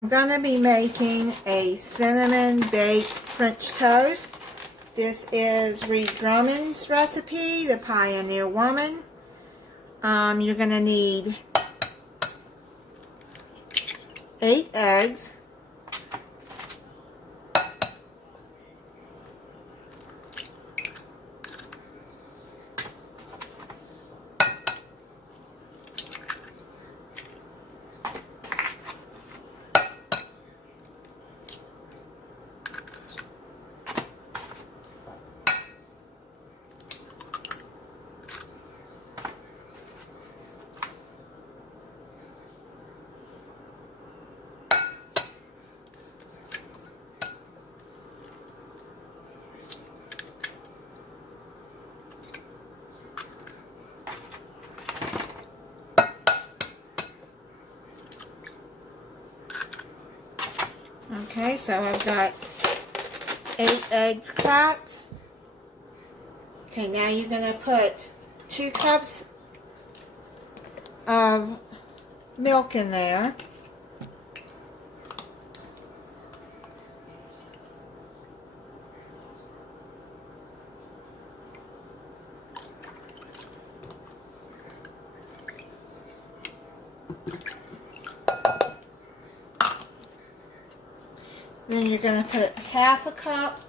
I'm going to be making a cinnamon baked French toast. This is Reed Drummond's recipe, the Pioneer Woman. You're going to need 8 eggs, Okay, so I've got 8 eggs cracked. Okay, now you're going to put 2 cups of milk in there. Then you're going to put half a cup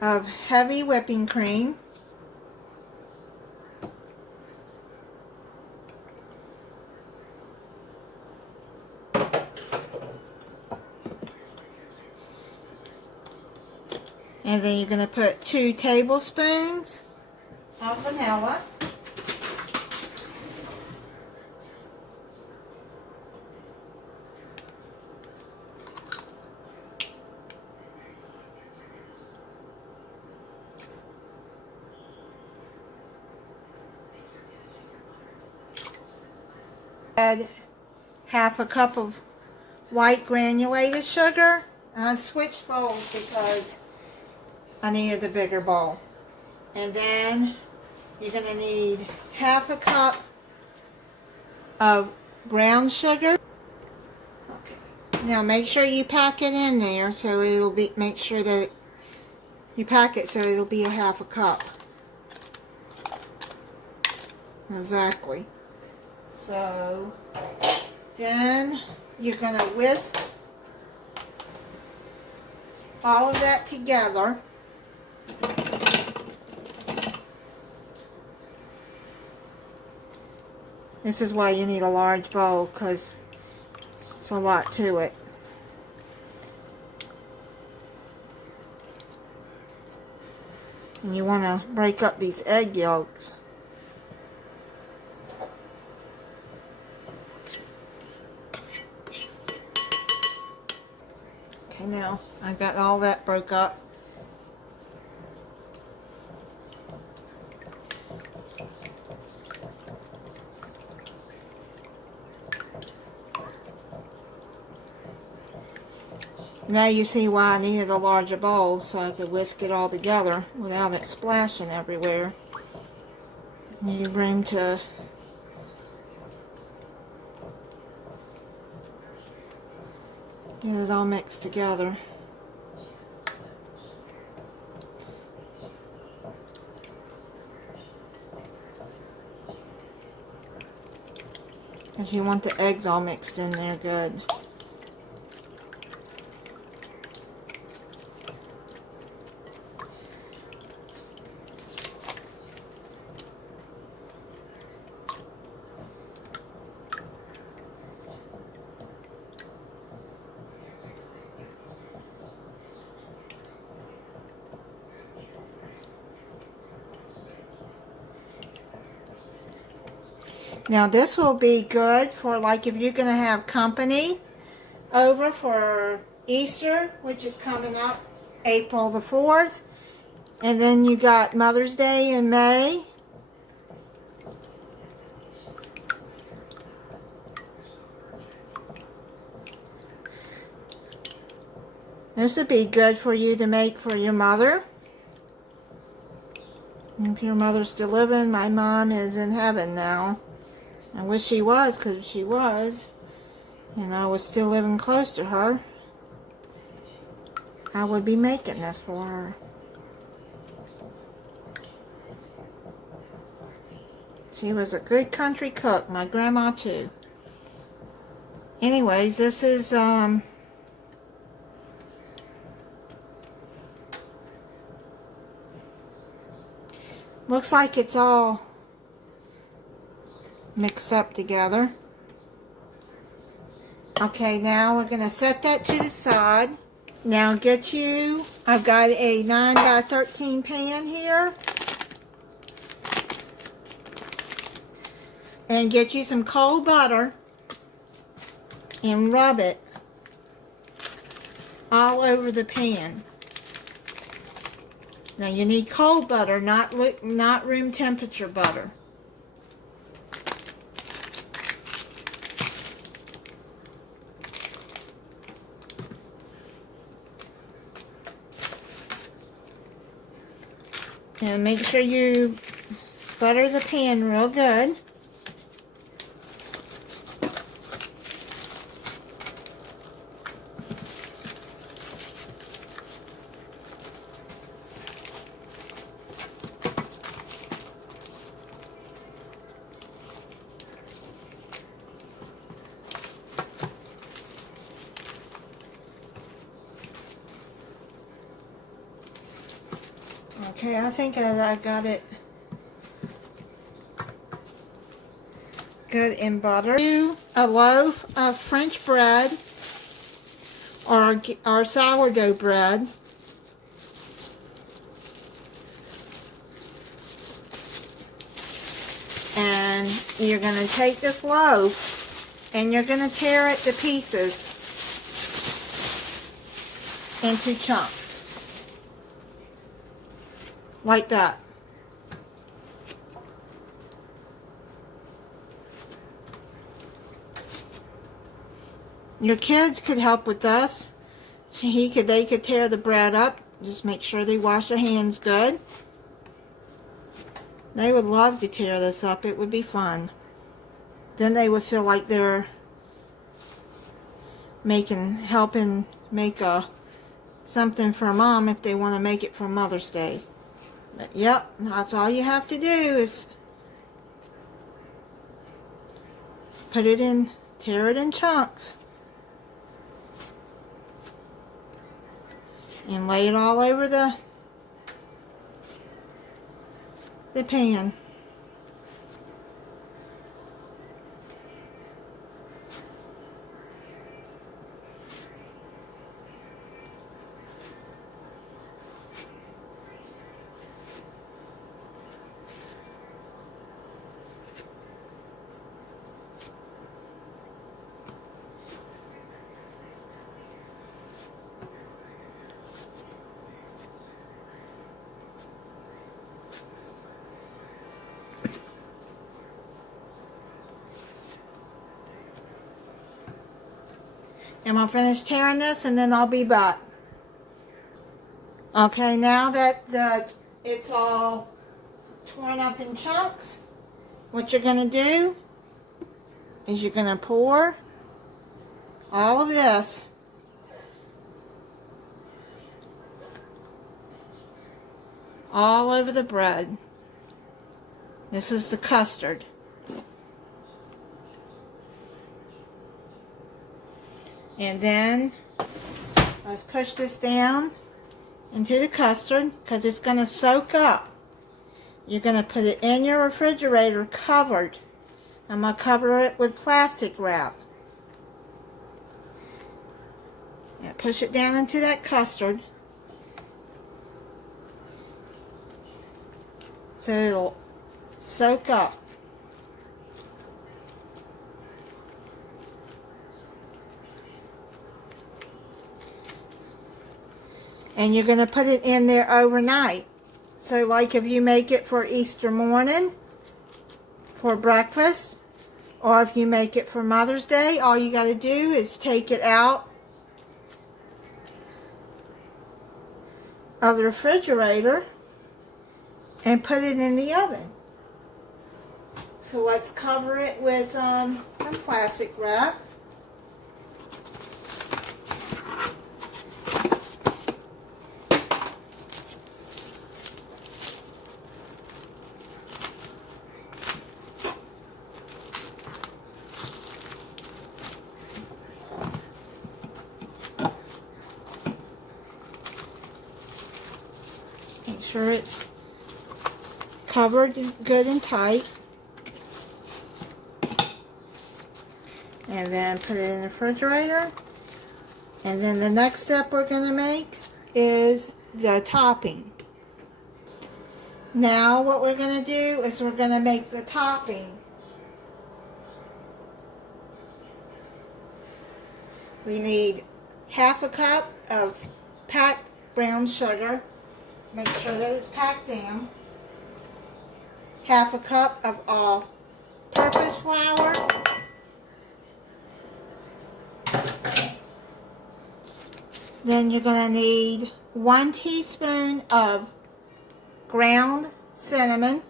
of heavy whipping cream. And then you're going to put 2 tablespoons of vanilla. Add half a cup of white granulated sugar. I switched bowls because I needed the bigger bowl. And then you're going to need half a cup of brown sugar. Okay. Now make sure you pack it in there so it'll be, make sure that you pack it so it'll be a half a cup. Exactly. So then you're going to whisk all of that together. This is why you need a large bowl, because it's a lot to it. And you want to break up these egg yolks. Okay, now I got all that broke up. Now you see why I needed a larger bowl, so I could whisk it all together without it splashing everywhere. Need room to get it all mixed together. Because you want the eggs all mixed in there good. Now this will be good for, like, if you're going to have company over for Easter, which is coming up April the 4th. And then you got Mother's Day in May. This would be good for you to make for your mother. If your mother's still living, my mom is in heaven now. I wish she was, because if she was, and I was still living close to her, I would be making this for her. She was a good country cook, my grandma too. Anyways, this is, looks like it's all mixed up together. Okay, now we're going to set that to the side. Now get you, I've got a 9 by 13 pan here. And get you some cold butter and rub it all over the pan. Now you need cold butter, not room temperature butter. And make sure you butter the pan real good. Okay, I think I got it good in butter. A loaf of French bread or sourdough bread. And you're going to take this loaf and you're going to tear it to pieces into chunks. Like that. Your kids could help with this. They could tear the bread up. Just make sure they wash their hands good. They would love to tear this up. It would be fun. Then they would feel like they're helping make something for mom if they want to make it for Mother's Day. But yep, that's all you have to do is tear it in chunks. And lay it all over the pan. And I'll finish tearing this and then I'll be back. Okay, now that it's all torn up in chunks, what you're going to do is you're going to pour all of this all over the bread. This is the custard. And then let's push this down into the custard because it's going to soak up. You're going to put it in your refrigerator covered. I'm going to cover it with plastic wrap. Now push it down into that custard so it'll soak up. And you're going to put it in there overnight. So like if you make it for Easter morning for breakfast, or if you make it for Mother's Day, all you got to do is take it out of the refrigerator and put it in the oven. So let's cover it with some plastic wrap. Make sure it's covered good and tight. And then put it in the refrigerator. And then the next step we're going to make is the topping. Now what we're going to do is we're going to make the topping. We need half a cup of packed brown sugar. Make sure that it's packed down. Half a cup of all-purpose flour. Then you're going to need 1 teaspoon of ground cinnamon.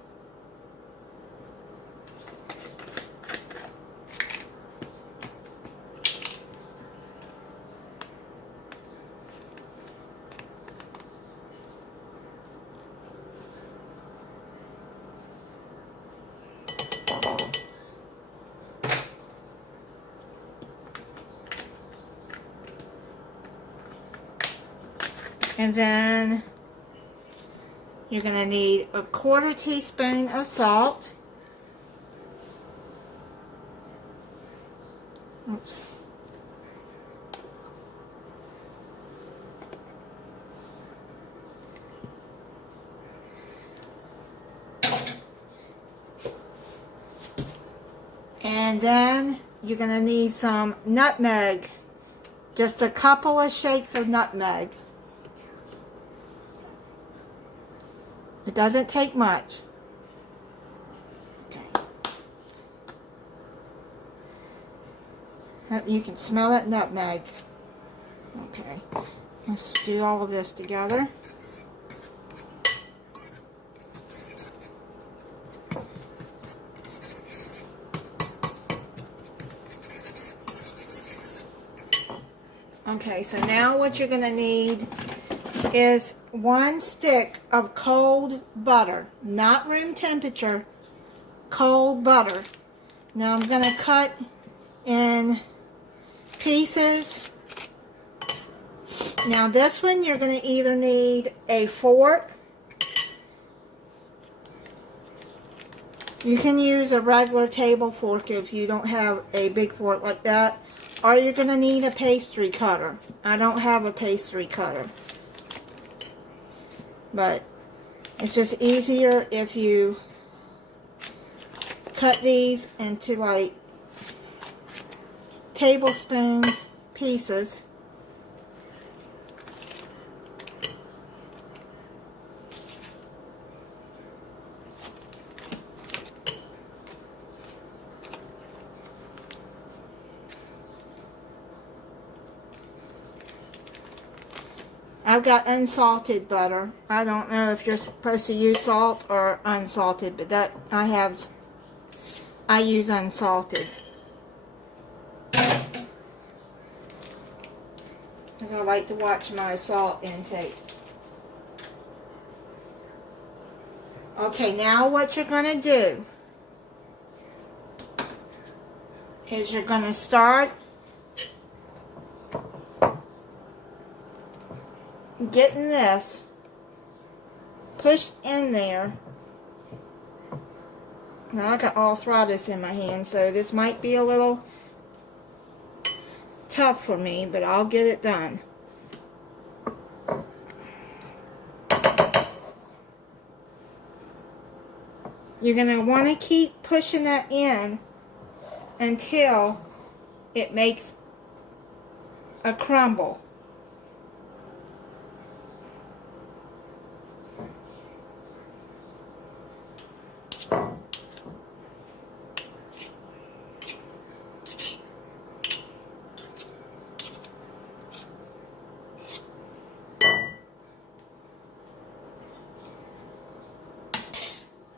And then you're going to need a 1/4 teaspoon of salt. Oops. And then you're going to need some nutmeg. Just a couple of shakes of nutmeg. It doesn't take much. Okay. You can smell that nutmeg. Okay. Let's do all of this together. Okay, so now what you're going to need is 1 stick of cold butter, not room temperature, cold butter. Now I'm going to cut in pieces. Now this one you're going to either need a fork. You can use a regular table fork if you don't have a big fork like that. Or you're going to need a pastry cutter. I don't have a pastry cutter. But it's just easier if you cut these into like tablespoon pieces. I've got unsalted butter. I don't know if you're supposed to use salt or unsalted, but that I use unsalted. Because I like to watch my salt intake. Okay, now what you're going to do is you're going to start getting this pushed in there. Now I got arthritis in my hand, so this might be a little tough for me, but I'll get it done. You're going to want to keep pushing that in until it makes a crumble.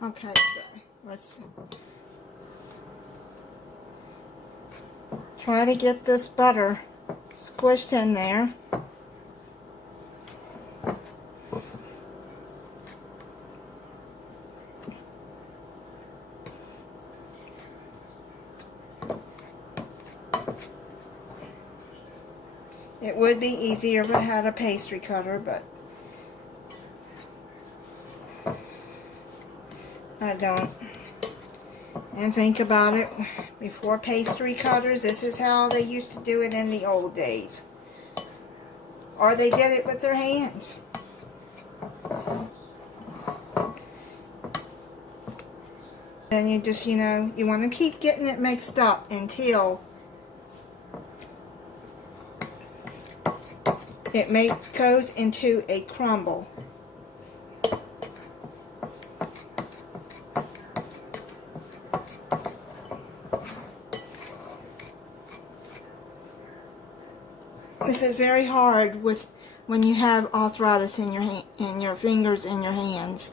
Okay, so let's try to get this butter squished in there. It would be easier if I had a pastry cutter, but I don't. And think about it, before pastry cutters, this is how they used to do it in the old days. Or they did it with their hands. Then you just, you know, you want to keep getting it mixed up until it goes into a crumble. This is very hard when you have arthritis in your fingers and your hands.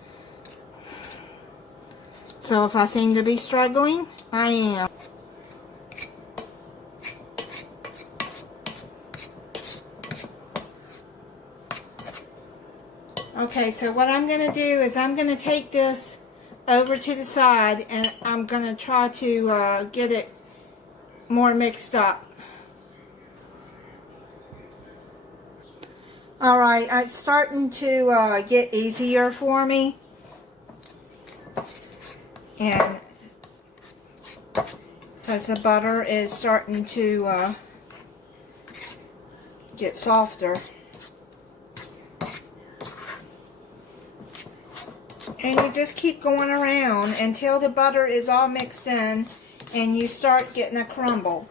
So if I seem to be struggling, I am. Okay, so what I'm going to do is I'm going to take this over to the side and I'm going to try to get it more mixed up. Alright, it's starting to get easier for me. And because the butter is starting to get softer. And you just keep going around until the butter is all mixed in and you start getting a crumble.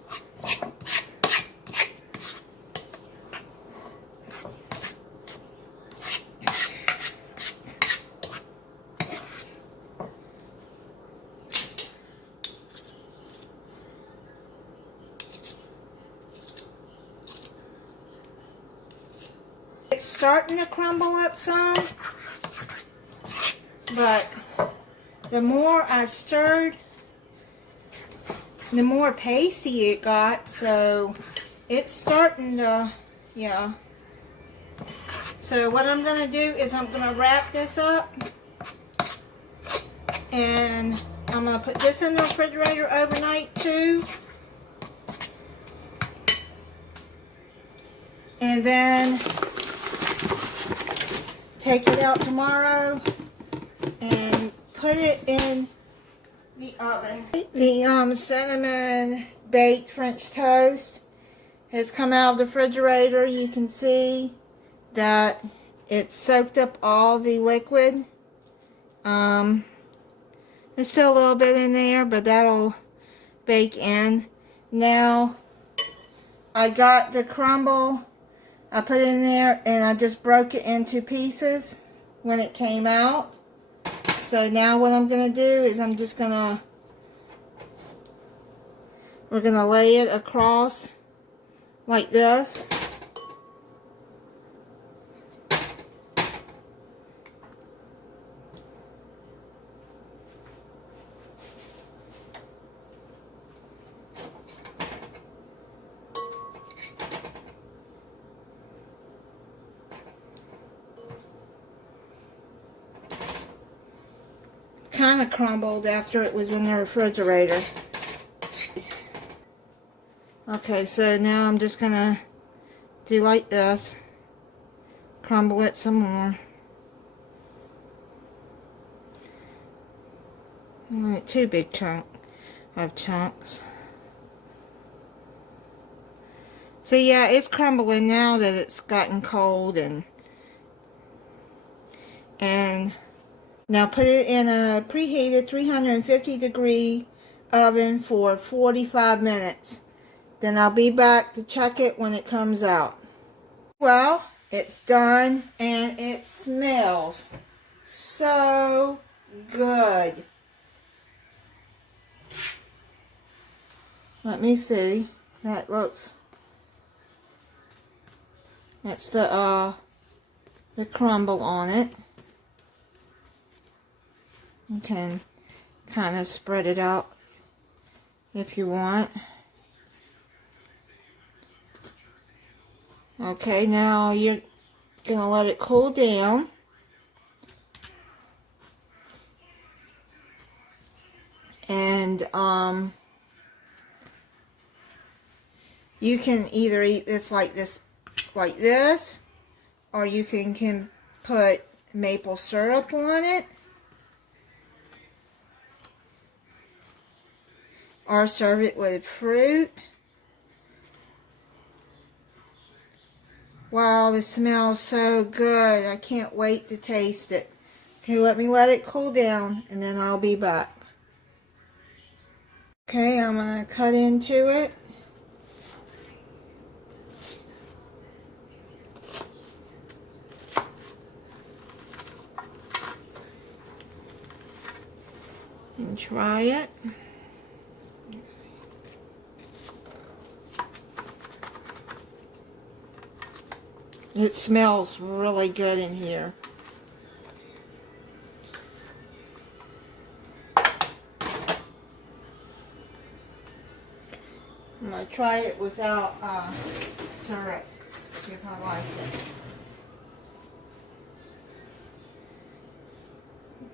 It's starting to crumble up some. But the more I stirred, the more pasty it got, so it's starting to, yeah. So what I'm going to do is I'm going to wrap this up, and I'm going to put this in the refrigerator overnight too. And then take it out tomorrow and put it in the oven. The cinnamon baked French toast has come out of the refrigerator. You can see that it's soaked up all the liquid. There's still a little bit in there, but that'll bake in. Now, I got the crumble. I put it in there and I just broke it into pieces when it came out. So now what I'm going to do is I'm just going to, we're going to lay it across like this. Kind of crumbled after it was in the refrigerator. Okay, so now I'm just gonna do like this, crumble it some more. Alright, two big chunks. So yeah, it's crumbling now that it's gotten cold, and now put it in a preheated 350 degree oven for 45 minutes. Then I'll be back to check it when it comes out. Well, it's done and it smells so good. Let me see. That looks, that's the crumble on it. You can kind of spread it out if you want. Okay, now you're going to let it cool down. And you can either eat this, or you can put maple syrup on it, or serve it with fruit. Wow, this smells so good. I can't wait to taste it. Okay, let me let it cool down and then I'll be back. Okay, I'm going to cut into it. And try it. It smells really good in here. I'm going to try it without syrup, see if I like it.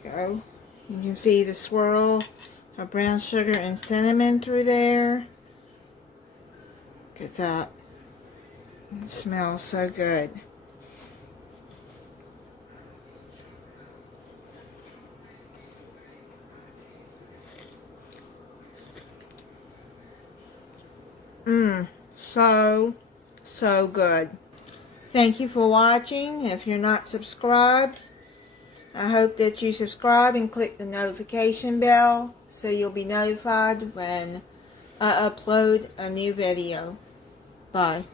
There we go. You can see the swirl of brown sugar and cinnamon through there. Look at that. It smells so good. So good. Thank you for watching. If you're not subscribed, I hope that you subscribe and click the notification bell so you'll be notified when I upload a new video. Bye.